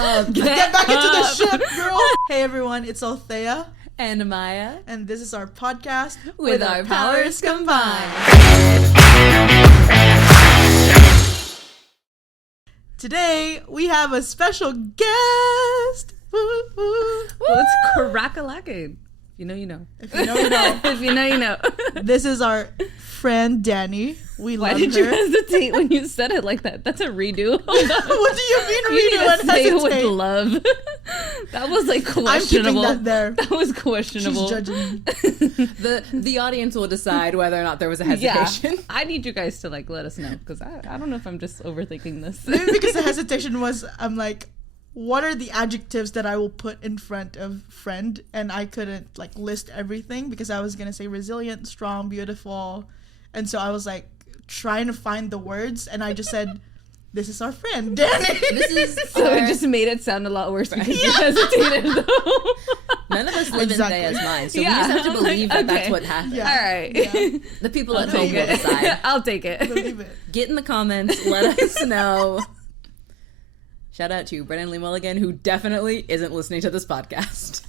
up. Get back into the ship, girl. Hey everyone, it's Althea. And Maya. And this is our podcast With our powers combined. Today, we have a special guest. Woo, woo. Well, it's crack-a-lackin'. You know, you know. If you know, you know. If you know, you know. This is our friend, Danny. We Why love did her. you hesitate when you said it like that? That's a redo. Hold on. What do you mean You need redo and to say it with hesitate? love. That was like questionable. I'm keeping that there. That was questionable. She's judging me. The audience will decide whether or not there was a hesitation. Yeah, I need you guys to like let us know because I don't know if I'm just overthinking this. Maybe because the hesitation was, I'm like, what are the adjectives that I will put in front of friend? And I couldn't like list everything because I was going to say resilient, strong, beautiful. And so I was like trying to find the words and I just said, this is our friend, Danny. This is So it just made it sound a lot worse because you hesitated though. none of us live Exactly. in Thea's mind, so Yeah. we just have to believe that that's Okay. what happened. Yeah. All right. Yeah. The people I'll at home take will it. decide. I'll take it. Believe it. Get in the comments. Let us know. Shout out to Brennan Lee Mulligan, who definitely isn't listening to this podcast.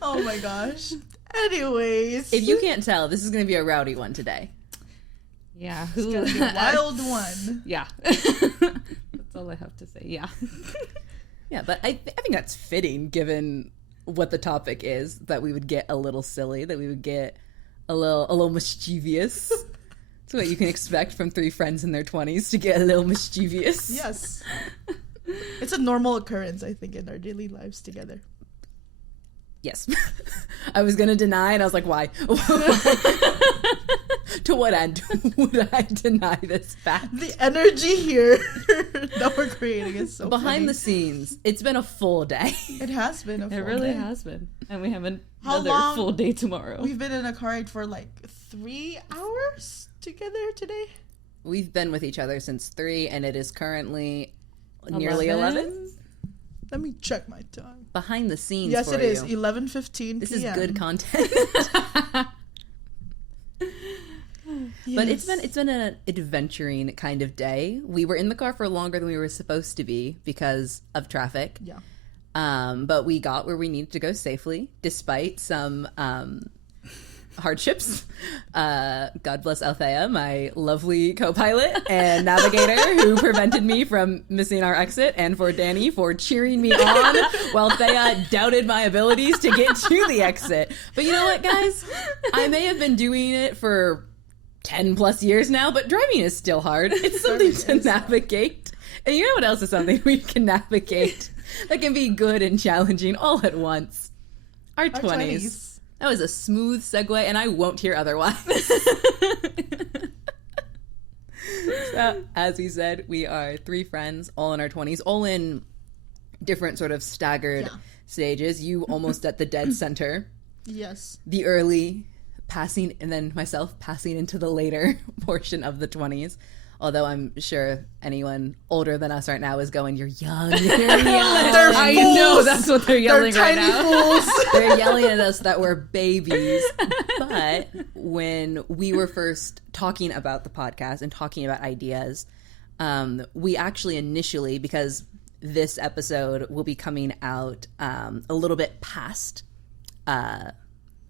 Oh my gosh. Anyways. If you can't tell, this is going to be a rowdy one today. Yeah. It's going to be a wild one. Yeah. That's all I have to say. Yeah. Yeah, but I think that's fitting given what the topic is, that we would get a little silly, that we would get a little mischievous. That's what you can expect from three friends in their 20s, to get a little mischievous. Yes. It's a normal occurrence, I think, in our daily lives together. Yes. I was going to deny, and I was like, why? To what end would I deny this fact? The energy here that we're creating is so Behind funny. the scenes, it's been a full day. It has been a full It really day. has been. And we have How another long? full day tomorrow. We've been in a car ride for like 3 hours together today. We've been with each other since 3, and it is currently nearly 11. Let me check my time. Behind the scenes, Yes, for it is you. 11:15 This p.m. is good content. But it's been an adventuring kind of day. We were in the car for longer than we were supposed to be because of traffic. Yeah. But we got where we needed to go safely, despite some hardships. God bless Althea, my lovely co-pilot and navigator, who prevented me from missing our exit, and for Danny for cheering me on while Thea doubted my abilities to get to the exit. But you know what, guys? I may have been doing it for 10 plus years now, but driving is still hard. It's something to navigate. And you know what else is something we can navigate that can be good and challenging all at once? Our 20s. That was a smooth segue, and I won't hear otherwise. So, as we said, we are three friends, all in our 20s, all in different sort of staggered stages. You almost at the dead center. Yes. The early passing, and then myself passing into the later portion of the 20s. Although I'm sure anyone older than us right now is going, "You're young, you're young." I know that's what they're yelling They're right tiny now. fools. They're yelling at us that we're babies. But when we were first talking about the podcast and talking about ideas, we actually initially, because this episode will be coming out a little bit past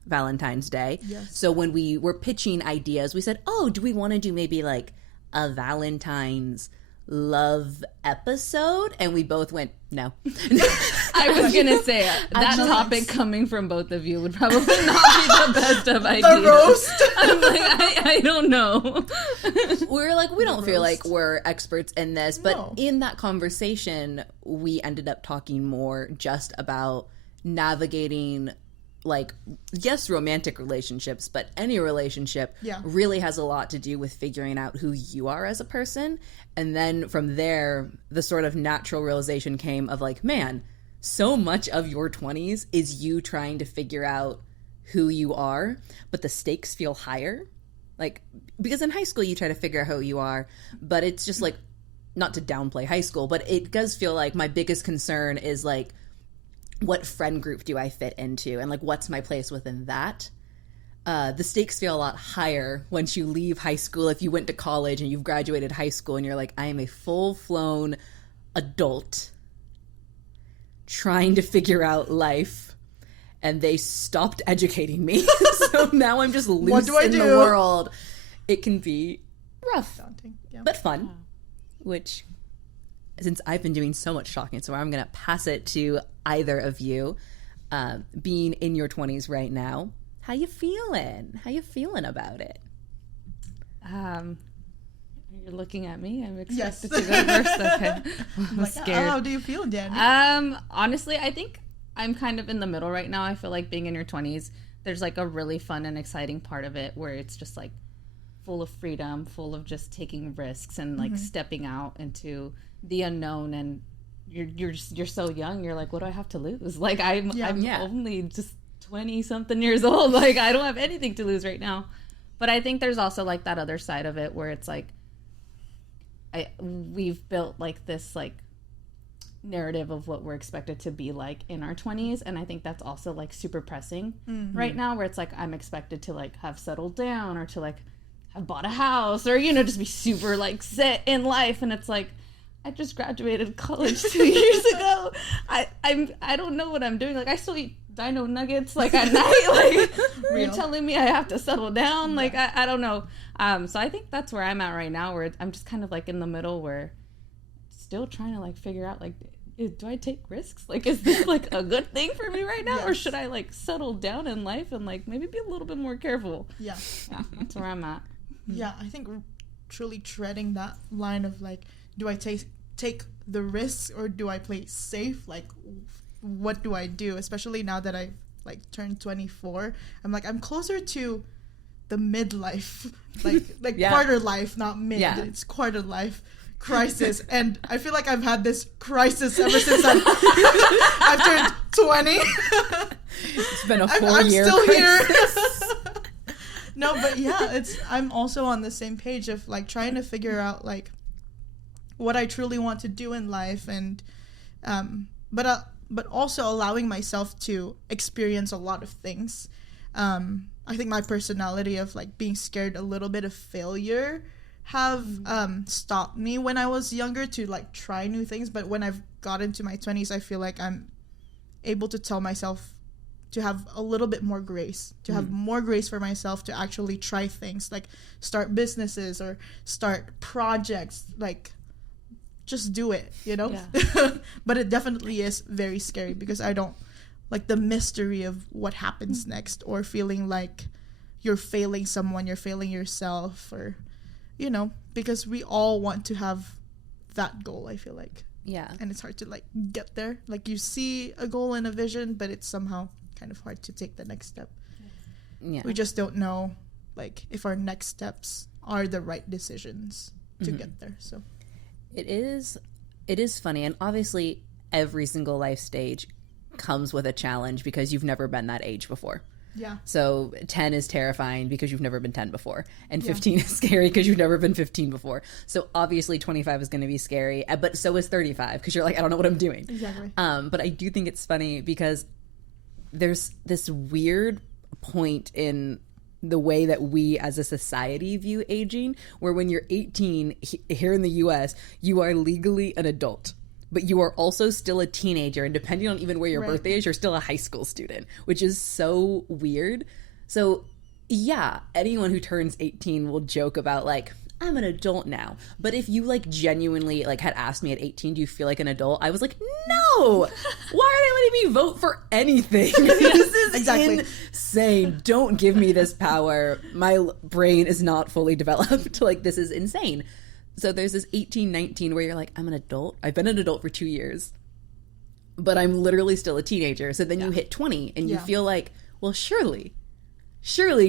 Valentine's Day. Yes. So when we were pitching ideas, we said, oh, do we want to do maybe like a Valentine's love episode? And we both went, no. I was going to say, that Actually, topic coming from both of you would probably not be the best of ideas. The roast. I'm like, I don't know. We're like, we don't feel like we're experts in this, but No. in that conversation, we ended up talking more just about navigating, like, yes, romantic relationships, but any relationship really has a lot to do with figuring out who you are as a person. And then from there, the sort of natural realization came of like, man, so much of your 20s is you trying to figure out who you are, but the stakes feel higher. Like, because in high school you try to figure out who you are, but it's just like, not to downplay high school, but it does feel like my biggest concern is like, what friend group do I fit into, and like what's my place within that? The stakes feel a lot higher once you leave high school. If you went to college and you've graduated high school and you're like, I am a full-flown adult trying to figure out life, and they stopped educating me. So now I'm just loose in the world. It can be rough, daunting, but fun. Which, since I've been doing so much talking, so I'm going to pass it to either of you. Being in your 20s right now, how you feeling? How you feeling about it? You're looking at me. I'm expected to go first. Okay. I'm scared. How do you feel, Danny? Honestly, I think I'm kind of in the middle right now. I feel like being in your 20s, there's like a really fun and exciting part of it where it's just like full of freedom, full of just taking risks and like stepping out into the unknown. And you're so young. You're like, what do I have to lose? Like I'm only just 20 something years old. Like I don't have anything to lose right now. But I think there's also like that other side of it where it's like we've built like this like narrative of what we're expected to be like in our 20s, and I think that's also like super pressing right now, where it's like I'm expected to like have settled down or to like have bought a house or just be super like set in life, and it's like I just graduated college 2 years ago. I don't know what I'm doing. Like I still eat dino nuggets like at night. Like you're telling me I have to settle down. Like I don't know. So I think that's where I'm at right now, where I'm just kind of like in the middle, where still trying to like figure out like, do I take risks? Like is this like a good thing for me right now, or should I like settle down in life and like maybe be a little bit more careful? Yeah, that's where I'm at. Yeah, I think we're truly treading that line of like, do I take the risks or do I play safe? Like, what do I do? Especially now that I like turned 24, I'm like, I'm closer to the midlife, like quarter life, not mid. Yeah. It's quarter life crisis, and I feel like I've had this crisis ever since I've turned 20. It's been a 4-year still crisis. Here. No, but yeah, I'm also on the same page of like trying to figure out like what I truly want to do in life, and but also allowing myself to experience a lot of things. I think my personality of like being scared a little bit of failure have stopped me when I was younger to like try new things, but when I've got into my 20s, I feel like I'm able to tell myself to have a little bit more grace, to have more grace for myself to actually try things, like start businesses or start projects, like just do it, Yeah. But it definitely is very scary because I don't like the mystery of what happens next, or feeling like you're failing someone, you're failing yourself, or because we all want to have that goal, I feel like. Yeah. And it's hard to like get there. Like you see a goal and a vision, but it's somehow kind of hard to take the next step. Yeah. We just don't know like if our next steps are the right decisions to get there. So it is funny, and obviously every single life stage comes with a challenge because you've never been that age before. Yeah. So 10 is terrifying because you've never been 10 before. And 15 is scary because you've never been 15 before. So obviously 25 is going to be scary, but so is 35 because you're like, I don't know what I'm doing. Exactly. But I do think it's funny because there's this weird point in the way that we as a society view aging, where when you're 18 here in the US, you are legally an adult. But you are also still a teenager, and depending on even where your birthday is, you're still a high school student, which is so weird. So, yeah, anyone who turns 18 will joke about, like, I'm an adult now. But if you, like, genuinely, like, had asked me at 18, do you feel like an adult? I was like, no! Why are they letting me vote for anything? This is insane. Don't give me this power. My brain is not fully developed. Like, this is insane. So there's this 18, 19 where you're like, I'm an adult. I've been an adult for 2 years, but I'm literally still a teenager. So then you hit 20 and you feel like, well, surely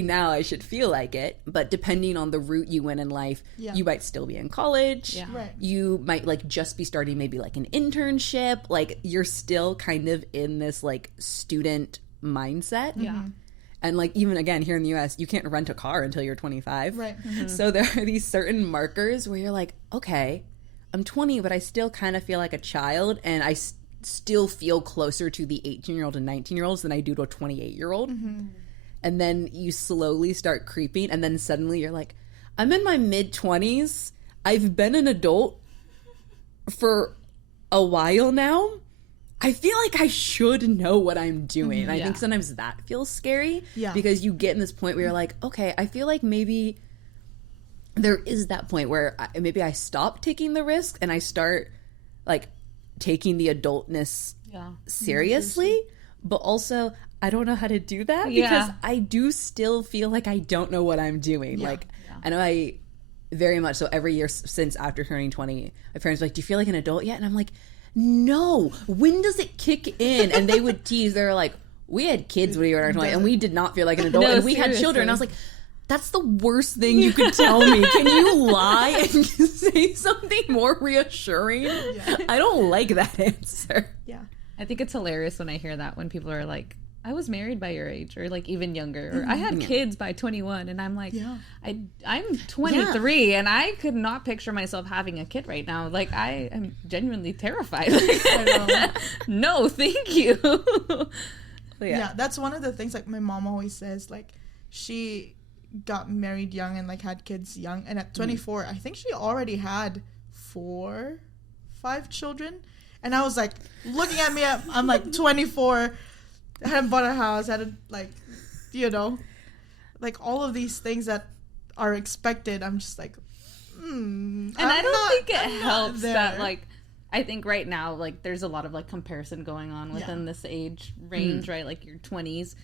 now I should feel like it. But depending on the route you went in life, you might still be in college. Yeah. Right. You might like just be starting maybe like an internship. Like you're still kind of in this like student mindset. Yeah. And, like, even, again, here in the U.S., you can't rent a car until you're 25. Right. Mm-hmm. So there are these certain markers where you're like, okay, I'm 20, but I still kind of feel like a child, and I still feel closer to the 18-year-old and 19-year-olds than I do to a 28-year-old. Mm-hmm. And then you slowly start creeping, and then suddenly you're like, I'm in my mid-20s. I've been an adult for a while now, I feel like I should know what I'm doing. And I think sometimes that feels scary. Yeah. Because you get in this point where you're like, okay, I feel like maybe there is that point where maybe I stop taking the risk and I start like taking the adultness seriously. But also, I don't know how to do that because I do still feel like I don't know what I'm doing. Like, I know I very much so every year since after turning 20, my parents were like, do you feel like an adult yet? And I'm like, no, when does it kick in? And they would tease. They were like, we had kids when we were in our 20s, and we did not feel like an adult, and we had children. And I was like, that's the worst thing you could tell me. Can you lie and say something more reassuring? Yeah. I don't like that answer. Yeah. I think it's hilarious when I hear that, when people are like, I was married by your age, or like even younger, or I had kids by 21, and I'm like, I'm 23 and I could not picture myself having a kid right now. Like, I am genuinely terrified. Like, no, thank you. Yeah, that's one of the things like my mom always says, like she got married young and like had kids young, and at 24 I think she already had 4-5 children, and I was like looking at me, I'm like 24, I hadn't bought a house, hadn't like, you know, like all of these things that are expected. I'm just like, and I don't think it helps that like, I think right now like there's a lot of like comparison going on within this age range, right? Like your 20s.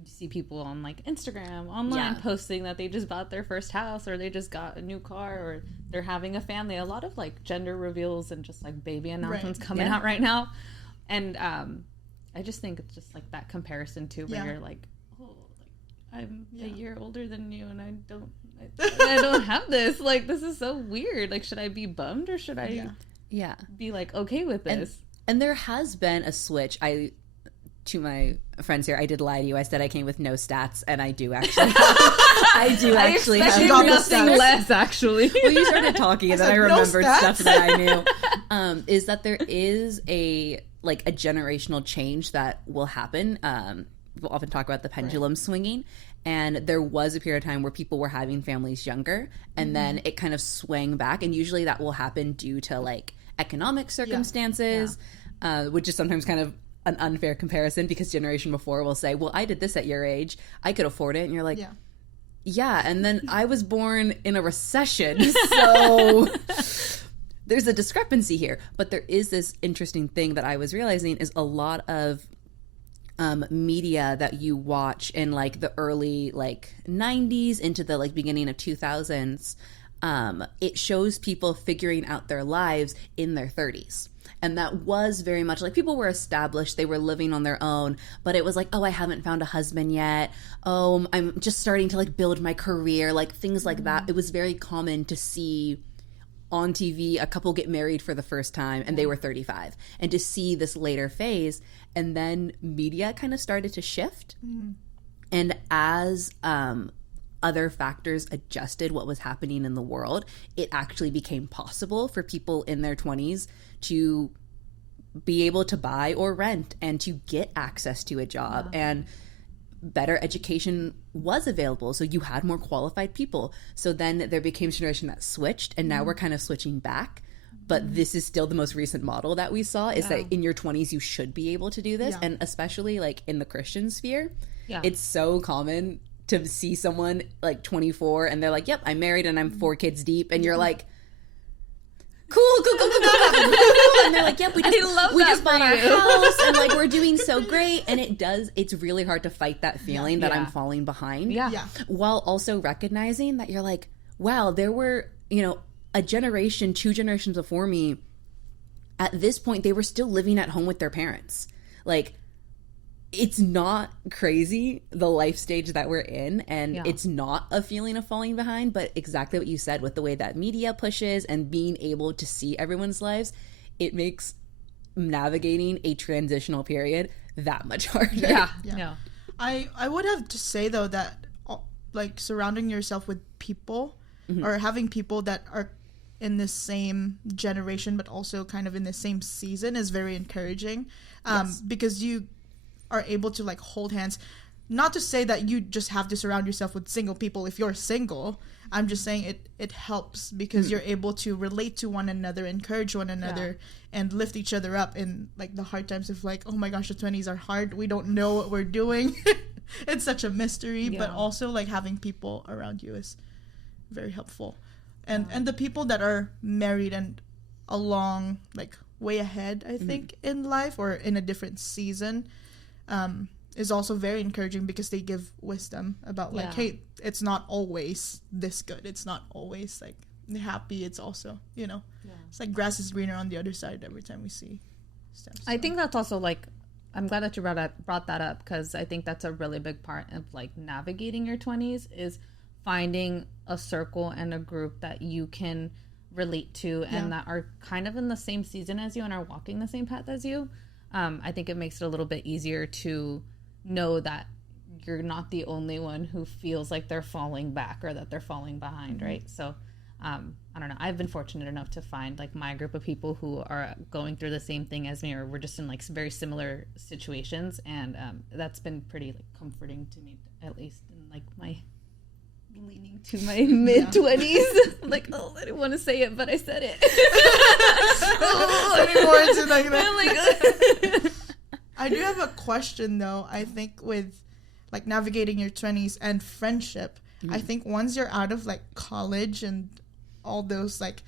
You see people on like Instagram, online posting that they just bought their first house, or they just got a new car, or they're having a family. A lot of like gender reveals and just like baby announcements coming out right now. And I just think it's just like that comparison too, where you're like, oh, like I'm a year older than you, and I don't have this. Like, this is so weird. Like, should I be bummed, or should I be like okay with this? And there has been a switch. To my friends here, I did lie to you. I said I came with no stats, and I do actually. I have nothing less, actually. Well, you started talking, and then I remembered stuff that I knew. Is that there is a generational change that will happen. We'll often talk about the pendulum swinging, and there was a period of time where people were having families younger, and then it kind of swung back, and usually that will happen due to like economic circumstances, which is sometimes kind of an unfair comparison, because generation before will say, well, I did this at your age, I could afford it, and you're like, and then I was born in a recession, so there's a discrepancy here. But there is this interesting thing that I was realizing is a lot of media that you watch in like the early like 90s into the like beginning of 2000s, it shows people figuring out their lives in their 30s. And that was very much like people were established, they were living on their own, but it was like, oh, I haven't found a husband yet. Oh, I'm just starting to like build my career, like things like that. It was very common to see on TV a couple get married for the first time and they were 35, and to see this later phase. And then media kind of started to shift. And as other factors adjusted what was happening in the world, it actually became possible for people in their 20s to be able to buy or rent and to get access to a job, and better education was available, so you had more qualified people. So then there became a generation that switched, and now we're kind of switching back. But this is still the most recent model that we saw, is that in your 20s you should be able to do this. And especially like in the Christian sphere, it's so common to see someone like 24 and they're like, yep, I'm married and I'm 4 kids deep, and you're like, cool. And they're like, yep, we just bought our house, and like we're doing so great. And it's really hard to fight that feeling that I'm falling behind. While also recognizing that you're like, wow, there were, a generation, 2 generations before me, at this point they were still living at home with their parents. Like, it's not crazy, the life stage that we're in, and it's not a feeling of falling behind, but exactly what you said, with the way that media pushes and being able to see everyone's lives, it makes navigating a transitional period that much harder. I would have to say though that like surrounding yourself with people or having people that are in the same generation but also kind of in the same season is very encouraging, because you are able to like hold hands. not to say that you just have to surround yourself with single people if you're single. I'm just saying it helps because you're able to relate to one another, encourage one another, and lift each other up in like the hard times of like, oh my gosh, the 20s are hard. We don't know what we're doing. It's such a mystery, but also like having people around you is very helpful. And the people that are married and along like way ahead, I think, in life or in a different season, is also very encouraging because they give wisdom about like, hey, it's not always this good. It's not always like happy. It's also, it's like grass is greener on the other side every time we see steps. I think that's also like, I'm glad that you brought that up because I think that's a really big part of like navigating your 20s is finding a circle and a group that you can relate to and that are kind of in the same season as you and are walking the same path as you. I think it makes it a little bit easier to know that you're not the only one who feels like they're falling back or that they're falling behind, right? So I don't know, I've been fortunate enough to find like my group of people who are going through the same thing as me, or we're just in like very similar situations, and that's been pretty like comforting to me, at least in like my leaning to my mid-20s. Like, oh, I didn't want to say it, but I said it. I do have a question though. I think with like navigating your 20s and friendship, I think once you're out of like college and all those like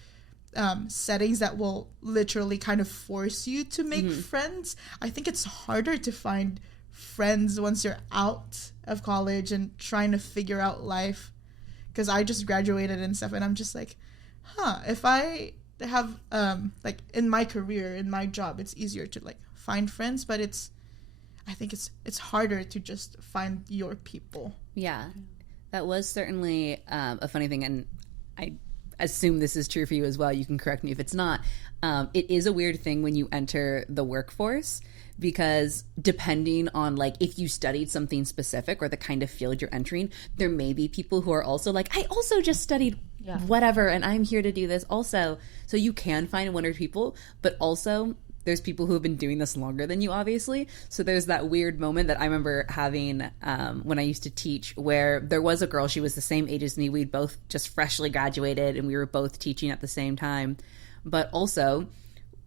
settings that will literally kind of force you to make friends, I think it's harder to find friends once you're out of college and trying to figure out life. Because I just graduated and stuff, and I'm just like, if I have like in my career, in my job, it's easier to like find friends, but I think it's harder to just find your people. Yeah, that was certainly a funny thing, and I assume this is true for you as well. You can correct me if it's not. It is a weird thing when you enter the workforce, because depending on like if you studied something specific or the kind of field you're entering, there may be people who are also like, I also just studied whatever and I'm here to do this also. So you can find one or two people, but also there's people who have been doing this longer than you, obviously. So there's that weird moment that I remember having when I used to teach, where there was a girl, she was the same age as me. We'd both just freshly graduated and we were both teaching at the same time. But also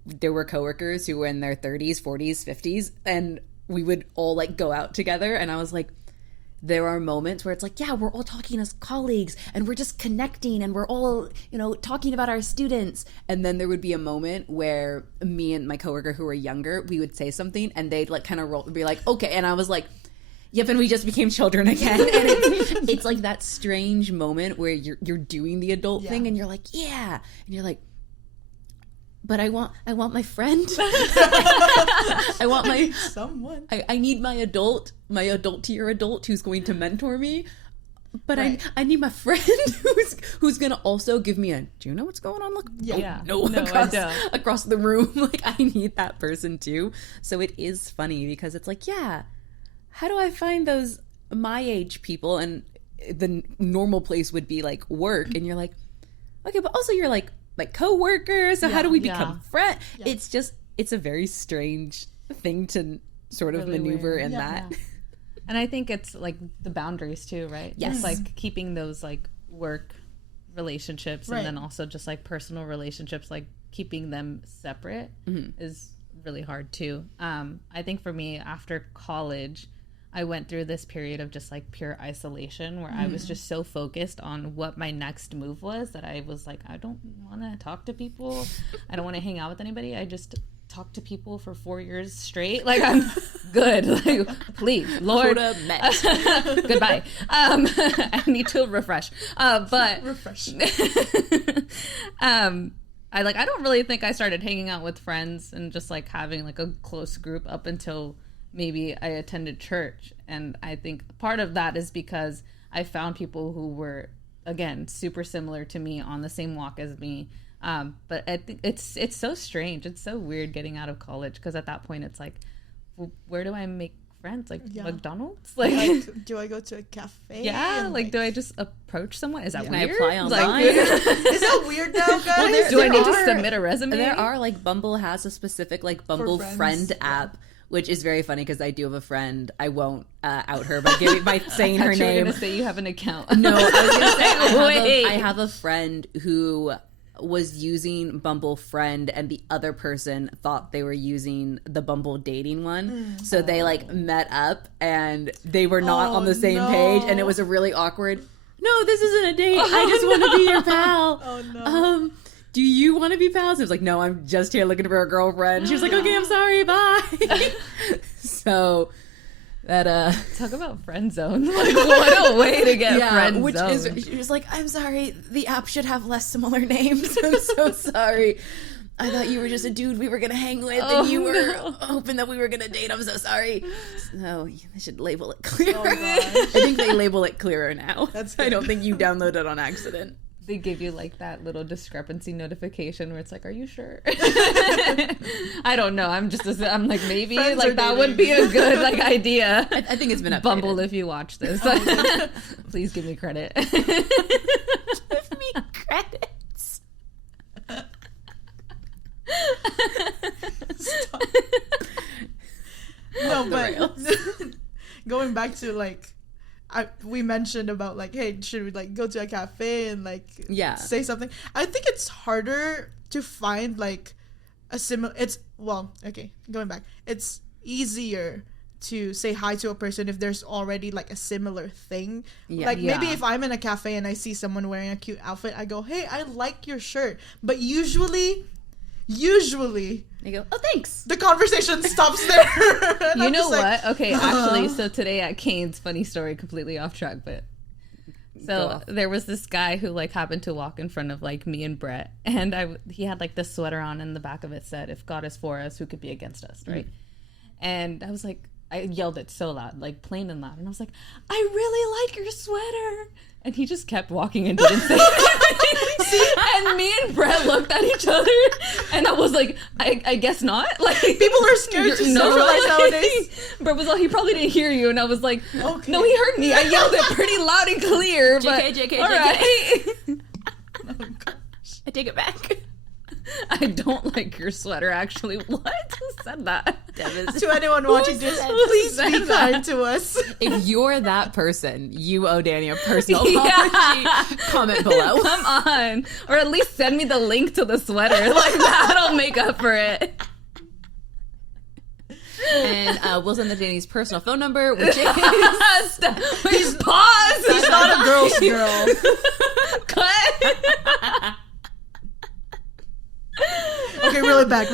there were coworkers who were in their 30s, 40s, 50s, and we would all like go out together. And I was like, there are moments where it's like, yeah, we're all talking as colleagues and we're just connecting and we're all, talking about our students. And then there would be a moment where me and my coworker who were younger, we would say something and they'd like kind of be like, okay. And I was like, yep, and we just became children again. And it's like that strange moment where you're doing the adult thing and you're like, yeah. And you're like, but I want my friend. I want my someone. I need my adult to your adult who's going to mentor me. But I need my friend who's gonna also give me do you know what's going on? Look, across the room. Like I need that person too. So it is funny because it's like, yeah, how do I find those my age people? And the normal place would be like work, and you're like, okay, but also you're like co-workers, so how do we become friends? It's a very strange thing to sort of really maneuver weird. In that. And I think it's like the boundaries too, right? Yes. It's like keeping those like work relationships and then also just like personal relationships, like keeping them separate is really hard too. I think for me, after college, I went through this period of just like pure isolation where I was just so focused on what my next move was that I was like, I don't want to talk to people. I don't want to hang out with anybody. I just talked to people for 4 years straight. Like I'm good. Like please, Lord. Goodbye. I need to refresh. But refresh. I don't really think I started hanging out with friends and just like having like a close group up until maybe I attended church. And I think part of that is because I found people who were, again, super similar to me on the same walk as me. But I think it's so strange. It's so weird getting out of college because at that point it's like, well, where do I make friends? Like McDonald's? Like do I go to a cafe? Yeah, like do I just approach someone? Is that weird? I apply online? Like, is that weird now, guys? Well, do I need to submit a resume? There are like Bumble has a specific like Bumble friend app, which is very funny because I do have a friend. I won't out her by saying her name. You were gonna say you have an account. No, I was gonna say I have a friend who was using Bumble Friend, and the other person thought they were using the Bumble dating one. So they like met up and they were not on the same page, and it was a really awkward, no, this isn't a date. I just want to be your pal. Oh no. Do you want to be pals? I was like, no, I'm just here looking for a girlfriend. She was like, okay, I'm sorry, bye. So that talk about friend zone. Like, what a way to get friend which zone. Is she was like, I'm sorry, the app should have less similar names. I'm so sorry. I thought you were just a dude we were gonna hang with, and you were hoping that we were gonna date. I'm so sorry. So they should label it clearer. I think they label it clearer now. I don't think you downloaded on accident. They give you like that little discrepancy notification where it's like, are you sure? I don't know. I'm like, maybe friends like that would be a good like idea. I think it's been updated. Bumble, if you watch this, please give me credit. Give me credits. No, but going back to like, we mentioned about like, hey, should we like go to a cafe and like say something? I think it's harder to find like a similar. Going back, it's easier to say hi to a person if there's already like a similar thing. Maybe if I'm in a cafe and I see someone wearing a cute outfit, I go, hey, I like your shirt. But usually they go, oh, thanks. The conversation stops there. You know what? Like, okay, actually, so today at Cane's, funny story, completely off track, but so there was this guy who like happened to walk in front of like me and Brett, and he had like this sweater on, and the back of it said, "If God is for us, who could be against us?" Right? And I was like, I yelled it so loud, like plain and loud, and I was like, "I really like your sweater." And he just kept walking and didn't say anything. And me and Brett looked at each other, and I was like, I guess not. Like, people are scared to socialize nowadays. Brett was like, he probably didn't hear you, and I was like, okay. No, he heard me. I yelled it pretty loud and clear. JK. All right. Oh gosh, I take it back. I don't like your sweater, actually. What? Who said that? To anyone watching this, please be kind to us. If you're that person, you owe Danny a personal apology. Comment below. Come on. Or at least send me the link to the sweater. Like, that'll make up for it. And we'll send the Danny's personal phone number, which is... Please pause! He's not a girl's girl. Cut! Okay, really back.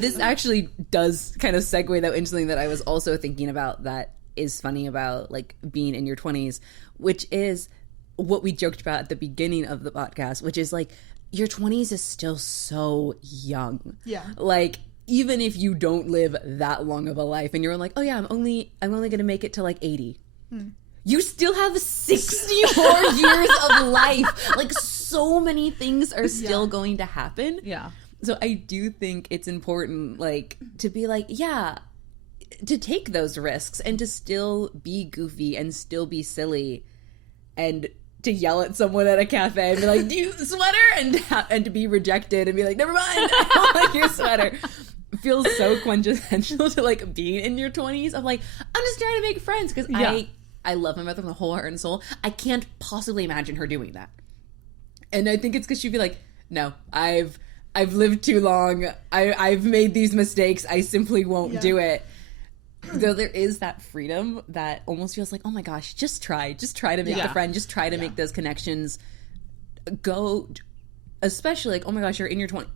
This actually does kind of segue though into something that I was also thinking about that is funny about like being in your 20s, which is what we joked about at the beginning of the podcast, which is like your 20s is still so young. Yeah. Like even if you don't live that long of a life and you're like, oh yeah, I'm only gonna make it to like 80. You still have 60 more years of life. Like so many things are still going to happen. Yeah. So I do think it's important, like, to be like, to take those risks and to still be goofy and still be silly and to yell at someone at a cafe and be like, do you sweater? And to be rejected and be like, never mind, I don't like your sweater. Feels so quintessential to like being in your 20s. I'm like, I'm just trying to make friends because I love my mother from the whole heart and soul. I can't possibly imagine her doing that. And I think it's because she'd be like, no, I've lived too long. I've made these mistakes. I simply won't do it. Though there is that freedom that almost feels like, oh my gosh, just try to make a friend. Just try to make those connections. Go, especially like, oh my gosh, you're in your 20s.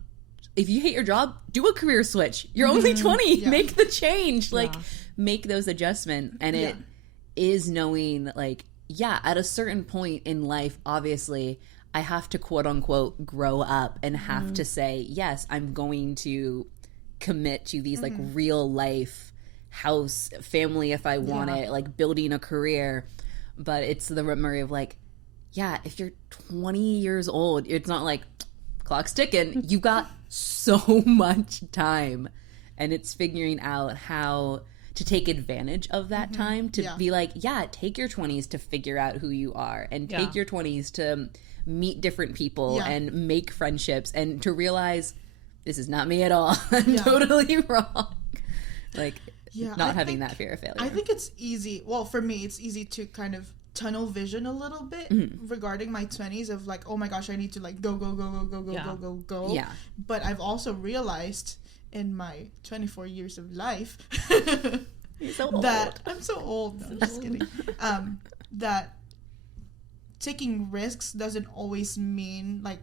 If you hate your job, do a career switch. You're only 20. Yeah. Make the change. Like, make those adjustments. And it is knowing, like, at a certain point in life, obviously, I have to quote unquote grow up and have to say, yes, I'm going to commit to these like real life house, family if I want it, like building a career. But it's the memory of like, if you're 20 years old, it's not like clock's ticking. You got so much time, and it's figuring out how to take advantage of that time to be like, take your 20s to figure out who you are, and take your 20s to meet different people and make friendships, and to realize this is not me at all. I'm totally wrong. Like, Yeah, not having that fear of failure. I think it's easy. Well, for me, it's easy to kind of tunnel vision a little bit regarding my 20s of like, oh my gosh, I need to like go. Yeah. But I've also realized in my 24 years of life You're so old. that I'm so old. No, I'm just kidding. That taking risks doesn't always mean like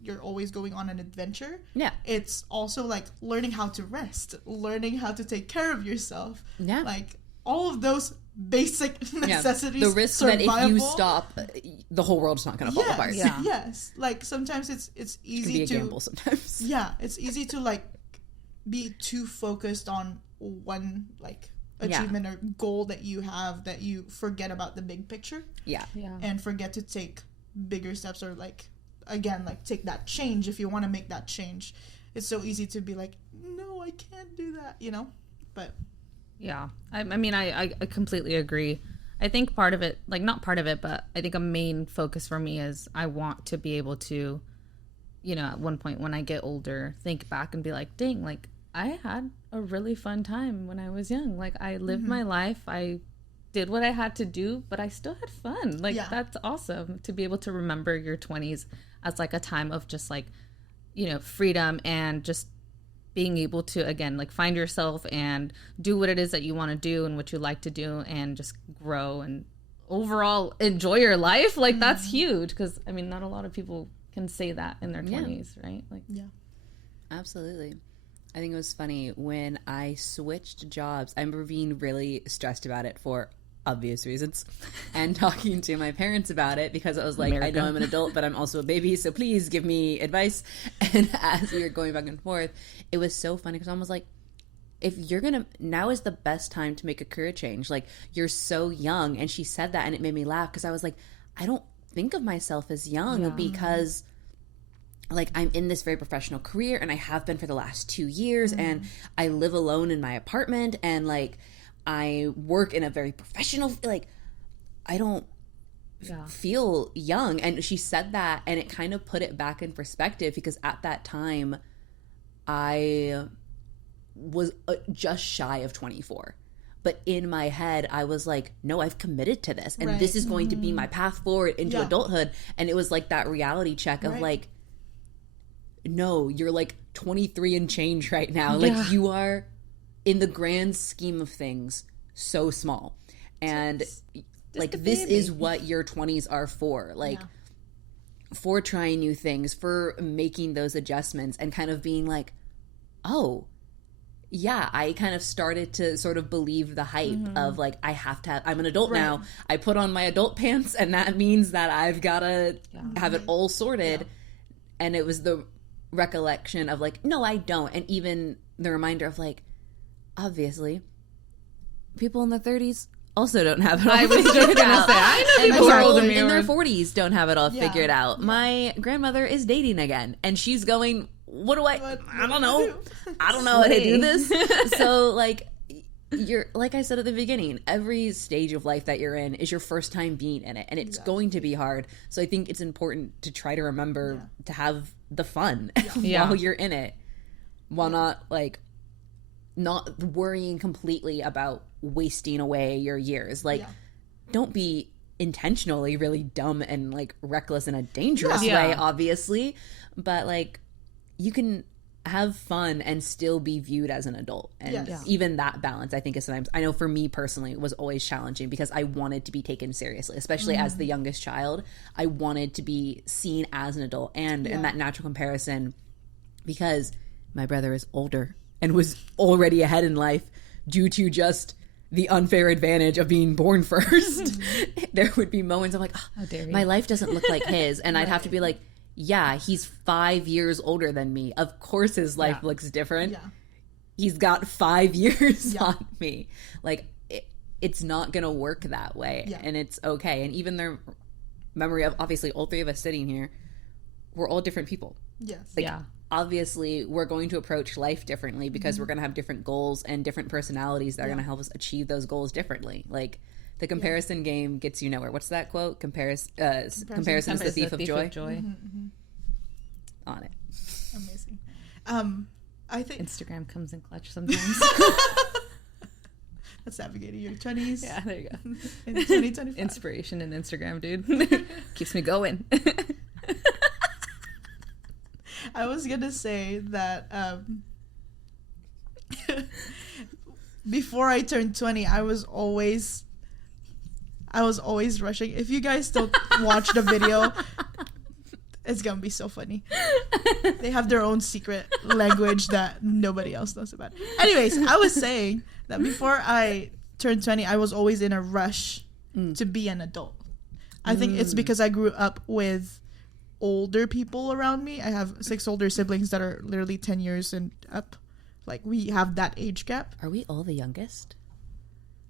you're always going on an adventure. Yeah. It's also like learning how to rest, learning how to take care of yourself. Yeah. Like all of those basic necessities. The risk that if you stop, the whole world's not going to fall apart. Yeah. Yes. Like sometimes it's easy it can be a gamble sometimes. Yeah. It's easy to like be too focused on one like achievement or goal that you have that you forget about the big picture. Yeah. And forget to take bigger steps or like, again, like take that change if you want to make that change. It's so easy to be like, no, I can't do that, you know? But yeah, I mean, I completely agree. I think part of it, like not part of it, but I think a main focus for me is I want to be able to, you know, at one point when I get older, think back and be like, dang, like I had a really fun time when I was young. Like I lived my life. I did what I had to do, but I still had fun. Like that's awesome to be able to remember your 20s as like a time of just like, you know, freedom and just being able to, again, like find yourself and do what it is that you want to do and what you like to do and just grow and overall enjoy your life. Like that's huge because, I mean, not a lot of people can say that in their 20s, right? Like, Absolutely. I think it was funny when I switched jobs. I remember being really stressed about it for obvious reasons and talking to my parents about it because I was like, I know I'm an adult, but I'm also a baby, so please give me advice. And as we were going back and forth, it was so funny because I was like, if you're gonna, now is the best time to make a career change. Like, you're so young. And she said that and it made me laugh because I was like, I don't think of myself as young because like I'm in this very professional career and I have been for the last 2 years and I live alone in my apartment and like I work in a very professional, like I don't feel young. And she said that and it kind of put it back in perspective because at that time I was just shy of 24. But in my head, I was like, no, I've committed to this. And this is going to be my path forward into adulthood. And it was like that reality check of like, no, you're like 23 and change right now. Like you are, in the grand scheme of things, so small. And just like this is what your 20s are for. Like for trying new things, for making those adjustments and kind of being like, oh, yeah, I kind of started to sort of believe the hype of like, I have to have, I'm an adult now. I put on my adult pants and that means that I've got to have it all sorted. And it was the recollection of like, no, I don't. And even the reminder of like, obviously, people in their 30s also don't have it all figured out. I know people who are older in their 40s don't have it all figured out. My grandmother is dating again, and she's going, what do I don't know. I don't know how to do this. So, like, you're, like I said at the beginning, every stage of life that you're in is your first time being in it, and it's going to be hard. So I think it's important to try to remember to have the fun while you're in it, while not, like, not worrying completely about wasting away your years. Like, don't be intentionally really dumb and like reckless in a dangerous way, obviously, but like you can have fun and still be viewed as an adult. And even that balance, I think, is sometimes, I know for me personally, was always challenging because I wanted to be taken seriously, especially as the youngest child. I wanted to be seen as an adult and in that natural comparison, because my brother is older and was already ahead in life due to just the unfair advantage of being born first. There would be moments I'm like, oh, my life doesn't look like his. And I'd have to be like, yeah, he's 5 years older than me. Of course his life looks different. He's got 5 years on me. Like, it's not going to work that way. And it's okay. And even their memory of, obviously, all three of us sitting here, we're all different people. Like, obviously, we're going to approach life differently because we're going to have different goals and different personalities that are going to help us achieve those goals differently. Like, the comparison game gets you nowhere. What's that quote? Comparison is the thief of joy. On it. Amazing. I think Instagram comes in clutch sometimes. That's navigating your 20s. Yeah, there you go. In 2025. Inspiration and Instagram, dude. Keeps me going. I was gonna say that before I turned 20, I was always rushing. If you guys don't watch the video, it's gonna be so funny. They have their own secret language that nobody else knows about. Anyways, I was saying that before I turned 20, I was always in a rush to be an adult. I think it's because I grew up with older people around me. I have 6 older siblings that are literally 10 years and up. Like, we have that age gap. Are we all the youngest?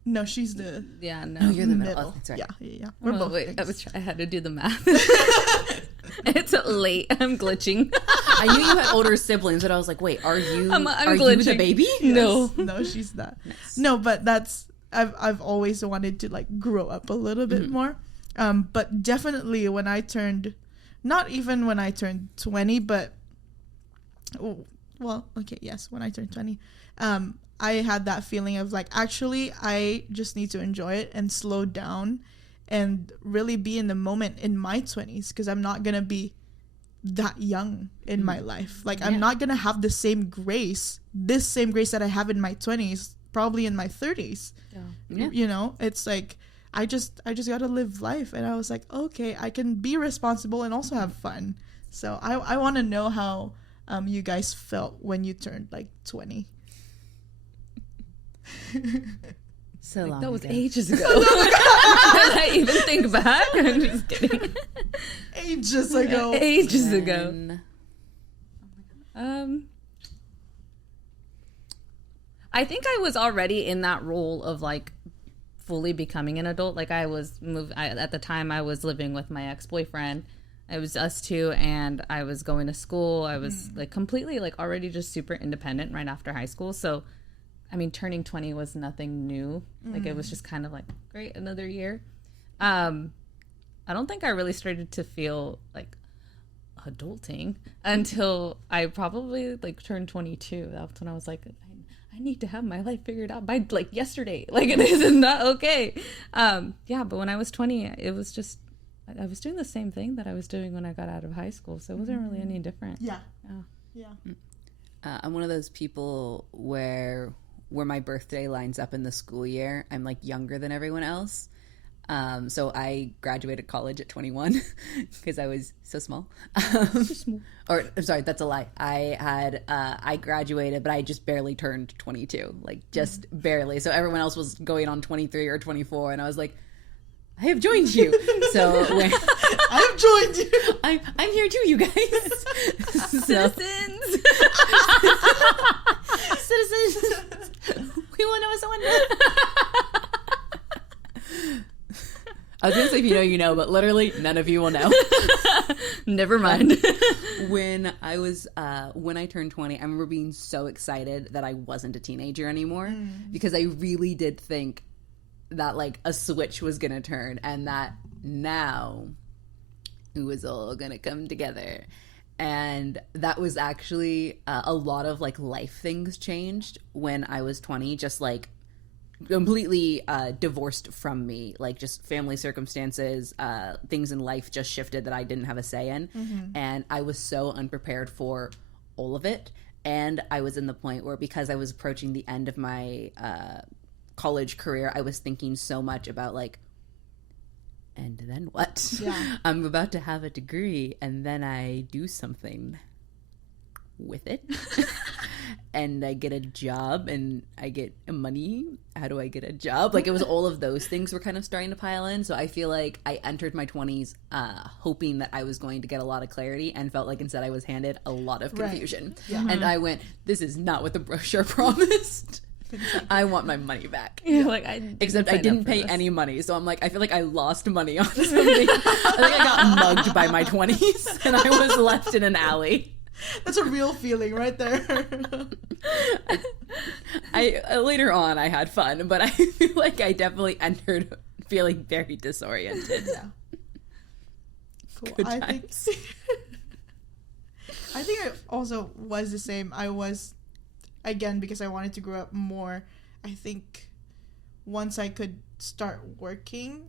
No, she's the... Yeah, no. Oh, you're the middle. middle. Oh, that's right. Yeah. We're both wait, youngest. I had to do the math. It's late. I'm glitching. I knew you had older siblings, but I was like, wait, are you I'm you the baby? No. No, she's not. Nice. No, but that's... I've always wanted to, like, grow up a little bit more. But definitely when I turned... Not even when I turned 20, but... Well, okay, yes, when I turned 20. I had that feeling of, like, actually, I just need to enjoy it and slow down and really be in the moment in my 20s, because I'm not going to be that young in my life. Like, I'm not going to have this same grace that I have in my 20s, probably in my 30s. Yeah. You know, it's like... I just got to live life. And I was like, okay, I can be responsible and also have fun. So I want to know how you guys felt when you turned like 20. So long That was ago. ages ago. I even think back. I'm just kidding. Ages ago. Ages ago. I think I was already in that role of like fully becoming an adult. Like I was at the time I was living with my ex-boyfriend. It was us two, and I was going to school. I was like completely like already just super independent right after high school. So I mean, turning 20 was nothing new. Like it was just kind of like, great, another year. I don't think I really started to feel like adulting until I probably like turned 22. That's when I was like, I need to have my life figured out by like yesterday. Like this is not okay. Yeah, but when I was 20, it was just, I was doing the same thing that I was doing when I got out of high school. So it wasn't really any different. Yeah. I'm one of those people where my birthday lines up in the school year. I'm like younger than everyone else. So I graduated college at 21 because I was so small. Or I'm sorry, that's a lie. I graduated, but I just barely turned 22, like just barely. So everyone else was going on 23 or 24, and I was like, I have joined you. So I have joined you. I'm here too, you guys. Citizens. Citizens. We will know someone. I was gonna say, if you know, you know, but literally none of you will know. Never mind. When I turned 20, I remember being so excited that I wasn't a teenager anymore, because I really did think that like a switch was gonna turn, and that now it was all gonna come together. And that was actually a lot of like life things changed when I was 20, just like completely divorced from me, like just family circumstances, things in life just shifted that I didn't have a say in. And I was so unprepared for all of it. And I was in the point where, because I was approaching the end of my college career, I was thinking so much about like, and then what? Yeah. I'm about to have a degree, and then I do something with it. And I get a job, and I get money. How do I get a job? Like, it was all of those things were kind of starting to pile in. So I feel like I entered my 20s hoping that I was going to get a lot of clarity, and felt like instead I was handed a lot of confusion. Right. Yeah. And I went, this is not what the brochure promised. I want my money back. You're like, Except I didn't pay any money, so I'm like, I feel like I lost money on something. I think I got mugged by my 20s, and I was left in an alley. That's a real feeling right there. I later on I had fun, but I feel like I definitely entered feeling very disoriented. Yeah. Cool. Good times. I think I also was the same. I was, again, because I wanted to grow up more, I think once I could start working,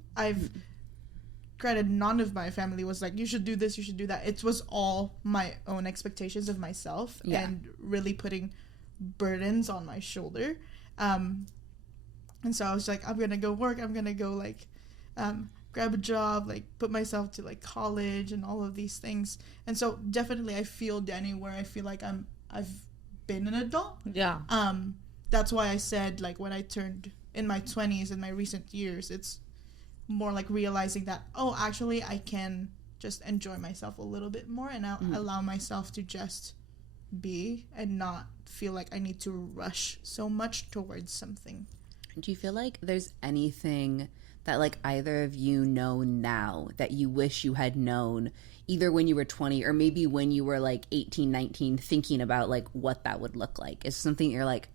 granted, none of my family was like, you should do this, you should do that. It was all my own expectations of myself and really putting burdens on my shoulder. And so I was like, I'm gonna go work, I'm gonna go like grab a job, like put myself to like college and all of these things. And so definitely I feel Danny where I feel like I've been an adult. Yeah. That's why I said, like, when I turned in my 20s, in my recent years, it's more like realizing that, oh, actually I can just enjoy myself a little bit more, and I'll allow myself to just be and not feel like I need to rush so much towards something. Do you feel like there's anything that like either of you know now that you wish you had known either when you were 20 or maybe when you were like 18, 19, thinking about like what that would look like? Is something you're like,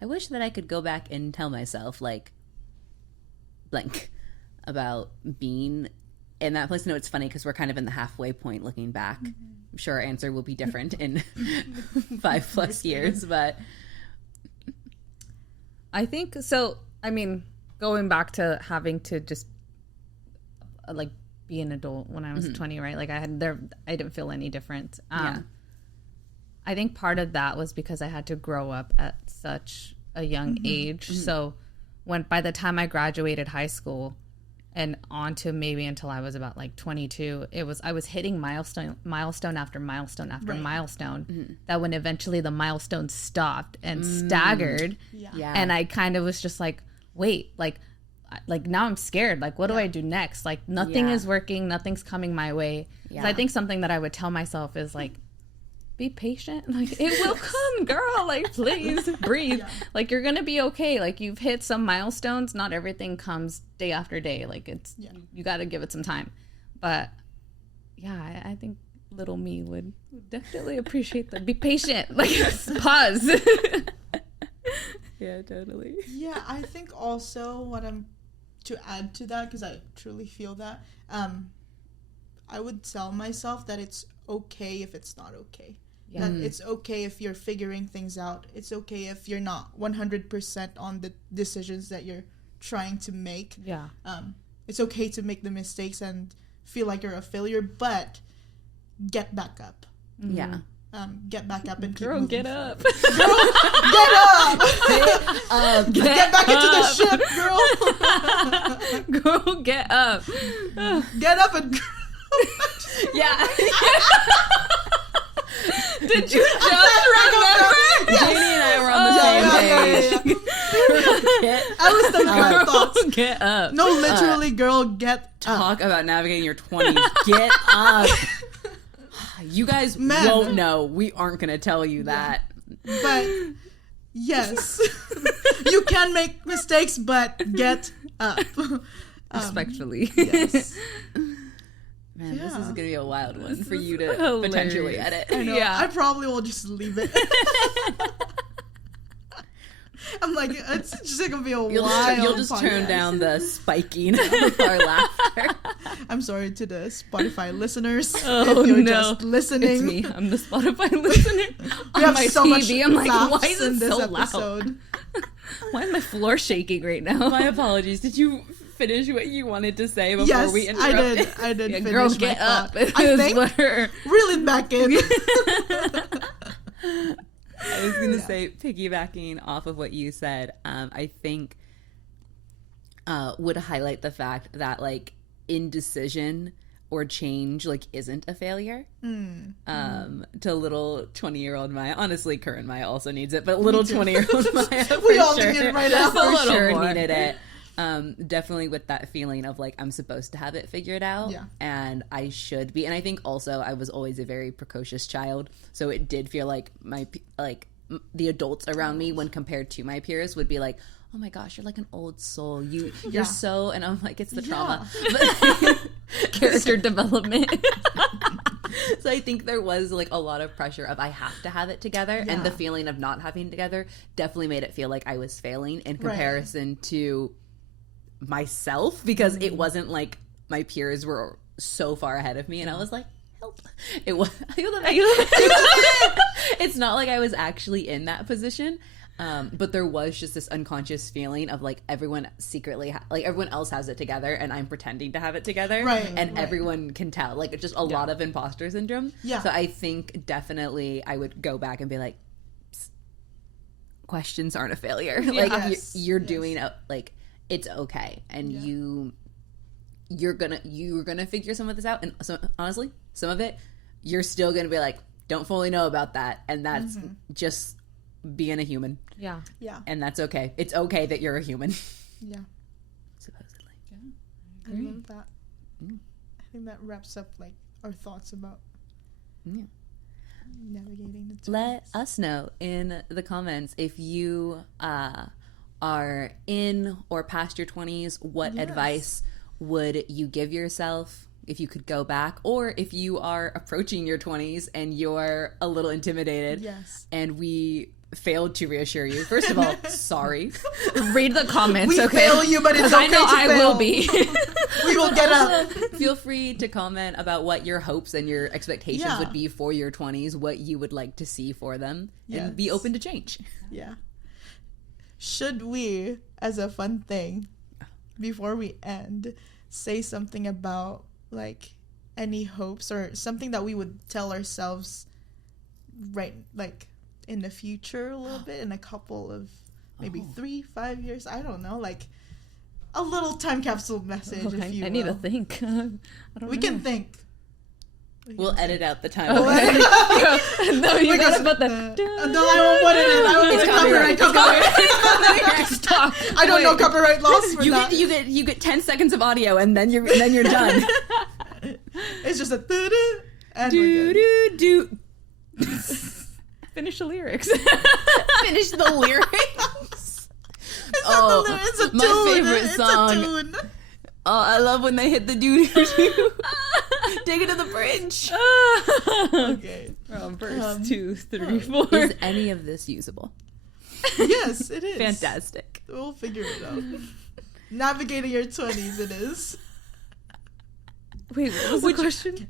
I wish that I could go back and tell myself like blank about being in that place. No, it's funny because we're kind of in the halfway point looking back. I'm sure our answer will be different in 5+ years, but I think so. I mean, going back to having to just like be an adult when I was 20, right? Like I didn't feel any different. I think part of that was because I had to grow up at such a young age. So by the time I graduated high school and on to maybe until I was about like 22, I was hitting milestone after milestone after milestone, that when eventually the milestone stopped and staggered. And I kind of was just like, wait, like now I'm scared. Like, what do I do next? Like nothing is working. Nothing's coming my way. So I think something that I would tell myself is like, be patient. Like it will come, girl. Like please breathe. Like you're gonna be okay. Like you've hit some milestones. Not everything comes day after day. Like it's you got to give it some time. But yeah, I think little me would definitely appreciate that. Be patient. Like pause. Yeah, totally. Yeah, I think also to add to that, because I truly feel that, I would tell myself that it's okay if it's not okay. That it's okay if you're figuring things out. It's okay if you're not 100% on the decisions that you're trying to make. Yeah. It's okay to make the mistakes and feel like you're a failure, but get back up. Yeah. Get back up and keep Girl, moving get forward. up. Girl, get up. Get back into the ship, girl. Girl, get up. Get up and Yeah. Did you just remember? Janie and I were on the same page. I was thinking my thoughts. Get up. No, literally, girl, get Talk about navigating your 20s. Get up. You guys won't know. We aren't going to tell you that. But yes, you can make mistakes, but get up. Respectfully. Yes. Man, this is going to be a wild one for you to hilarious. potentially edit. I know. Yeah. I probably will just leave it. I'm like, it's just going to be a wild You'll just turn podcast. down the spiking of our laughter. I'm sorry to the Spotify listeners. Oh, if you're no. just listening. It's me. I'm the Spotify listener. We On have my so much TV, I'm like, laughs why is in it this so episode? loud? Why is my floor shaking right now? My apologies. Did you finish what you wanted to say before Yes, we interrupted? I did Yeah, finish girl, my get thought. up. I think What her... reel it back in. I was going to say, piggybacking off of what you said, I think would highlight the fact that, like, indecision or change, like, isn't a failure. To little 20-year-old Maya. Honestly, current Maya also needs it, but little 20-year-old Maya, for We all sure, need it right now. for A little sure more. needed it. Definitely with that feeling of like I'm supposed to have it figured out, and I should be. And I think also I was always a very precocious child, so it did feel like the adults around me, when compared to my peers, would be like, "Oh my gosh, you're like an old soul. You're so," and I'm like, "It's the trauma." But Character development. so I think there was like a lot of pressure of I have to have it together, and the feeling of not having together definitely made it feel like I was failing in comparison to myself, because it wasn't like my peers were so far ahead of me, and I was like, help. It was it's not like I was actually in that position, But there was just this unconscious feeling of like everyone secretly, like everyone else has it together and I'm pretending to have it together. Right. And everyone can tell. Like it's just a lot of imposter syndrome. Yeah. So I think definitely I would go back and be like, questions aren't a failure. Like you're doing like it's okay. And you're gonna figure some of this out. And so honestly, some of it, you're still gonna be like, don't fully know about that. And that's just being a human. Yeah. And that's okay. It's okay that you're a human. Yeah. Supposedly. Yeah. I love that. I think that wraps up like our thoughts about navigating the 20s. Let us know in the comments if you are in or past your 20s. What advice would you give yourself if you could go back, or if you are approaching your 20s and you're a little intimidated and we failed to reassure you? First of all, sorry. Read the comments. We fail you, but it's okay. I know I will be. We will get up. Feel free to comment about what your hopes and your expectations would be for your 20s, what you would like to see for them, and be open to change. Yeah. Should we, as a fun thing, before we end, say something about like any hopes or something that we would tell ourselves right like in the future a little bit, in a couple of maybe 3-5 years, I don't know, like a little time capsule message, if you will. I need to think. We can think. We'll edit out the time. No, you gotta put the... No, I won't put it in. I won't put copyright. Stop. I don't know copyright laws for that. You get 10 seconds of audio and then you're done. It's just a doo-doo, and we're good. Do. Finish the lyrics. Finish the lyrics. It's a tune. My favorite song. It's a tune. Oh, I love when they hit the doo-doo-doo. Take it to the bridge. Okay. Verse 2, 3, 4. Is any of this usable? Yes, it is. Fantastic. We'll figure it out. Navigating your 20s, it is. Wait, what was the question?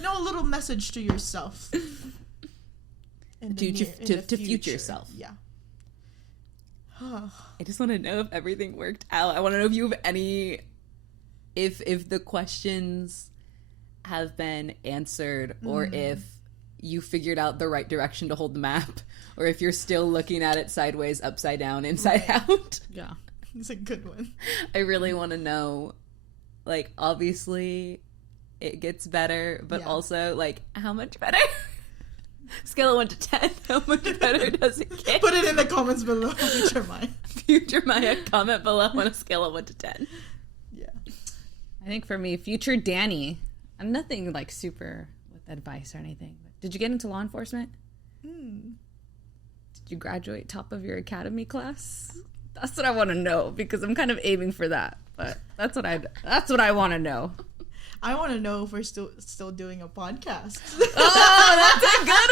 No, a little message to yourself. To future self. Yeah. I just want to know if everything worked out. I want to know if you have any, if the questions have been answered, or if you figured out the right direction to hold the map, or if you're still looking at it sideways, upside down, inside out. Yeah. It's a good one. I really want to know, like, obviously it gets better, but also, like, how much better? Scale of 1 to 10, how much better does it get? Put it in the comments below. Future Maya. Future Maya, comment below on a scale of 1 to 10. Yeah. I think for me, future Danny, I'm nothing like super with advice or anything. Did you get into law enforcement? Did you graduate top of your academy class? That's what I want to know, because I'm kind of aiming for that. But that's what I want to know. I want to know if we're still doing a podcast. Oh, that's a good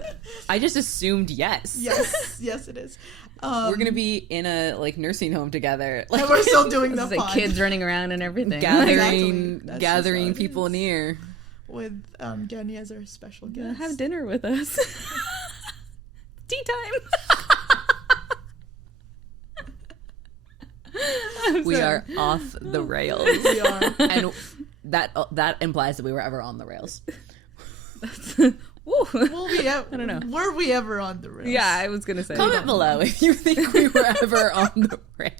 one. I just assumed yes. Yes, it is. We're gonna be in a like nursing home together. Like, and we're still doing the like kids running around and everything, gathering people near. With Jenny as our special guest. Have dinner with us. Tea time. We are off the rails. We are. And that implies that we were ever on the rails. We'll be I don't know. Were we ever on the rails? Yeah, I was gonna say. Comment below if you think we were ever on the rails.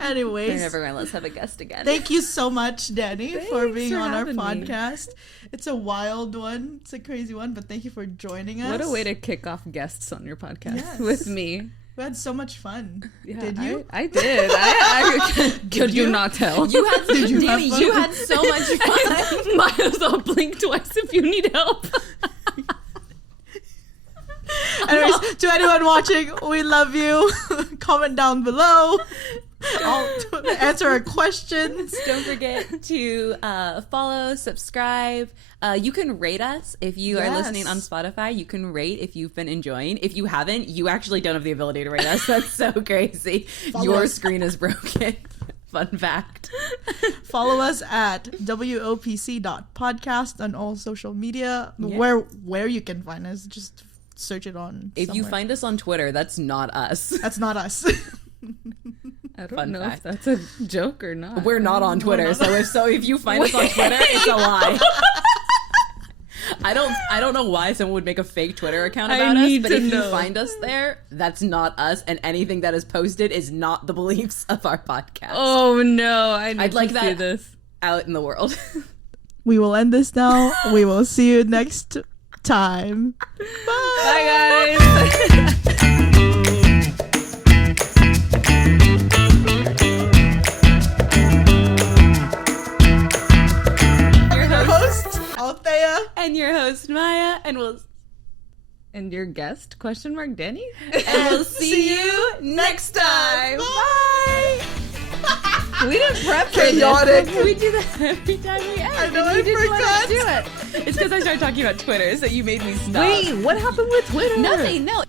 Anyways, everyone, let's have a guest again. Thank you so much, Danny, for being on our podcast. Me. It's a wild one. It's a crazy one, but thank you for joining us. What a way to kick off guests on your podcast with me. We had so much fun. Yeah, did you? I did. I could you not tell? You had Danny, you had so much fun. Might as well blink twice if you need help. Anyways, to anyone watching, we love you. Comment down below. I'll answer our questions. Don't forget to follow, subscribe. You can rate us if you are listening on Spotify. You can rate if you've been enjoying. If you haven't, you actually don't have the ability to rate us. That's so crazy. Your screen is broken. Fun fact. Follow us at wopc.podcast on all social media. Where you can find us, just search it on. If you somewhere. find us on Twitter, that's not us. That's not us. I don't Fun know fact. if that's a joke or not. We're not on Twitter, so if you find us on Twitter, it's a lie. I don't know why someone would make a fake Twitter account about us, but if you find us there, that's not us, and anything that is posted is not the beliefs of our podcast. Oh no, I'd like to see that this out in the world. We will end this now. We will see you next time. Bye guys. Althea And your host Maya, and your guest, question mark, Danny? And we'll see you next time. Bye. We didn't prep for chaotic. this. We do that every time we end. I know, and you I didn't want forgot. to do it. It's because I started talking about Twitter, so you made me stop. Wait, what happened with Twitter? Nothing. No,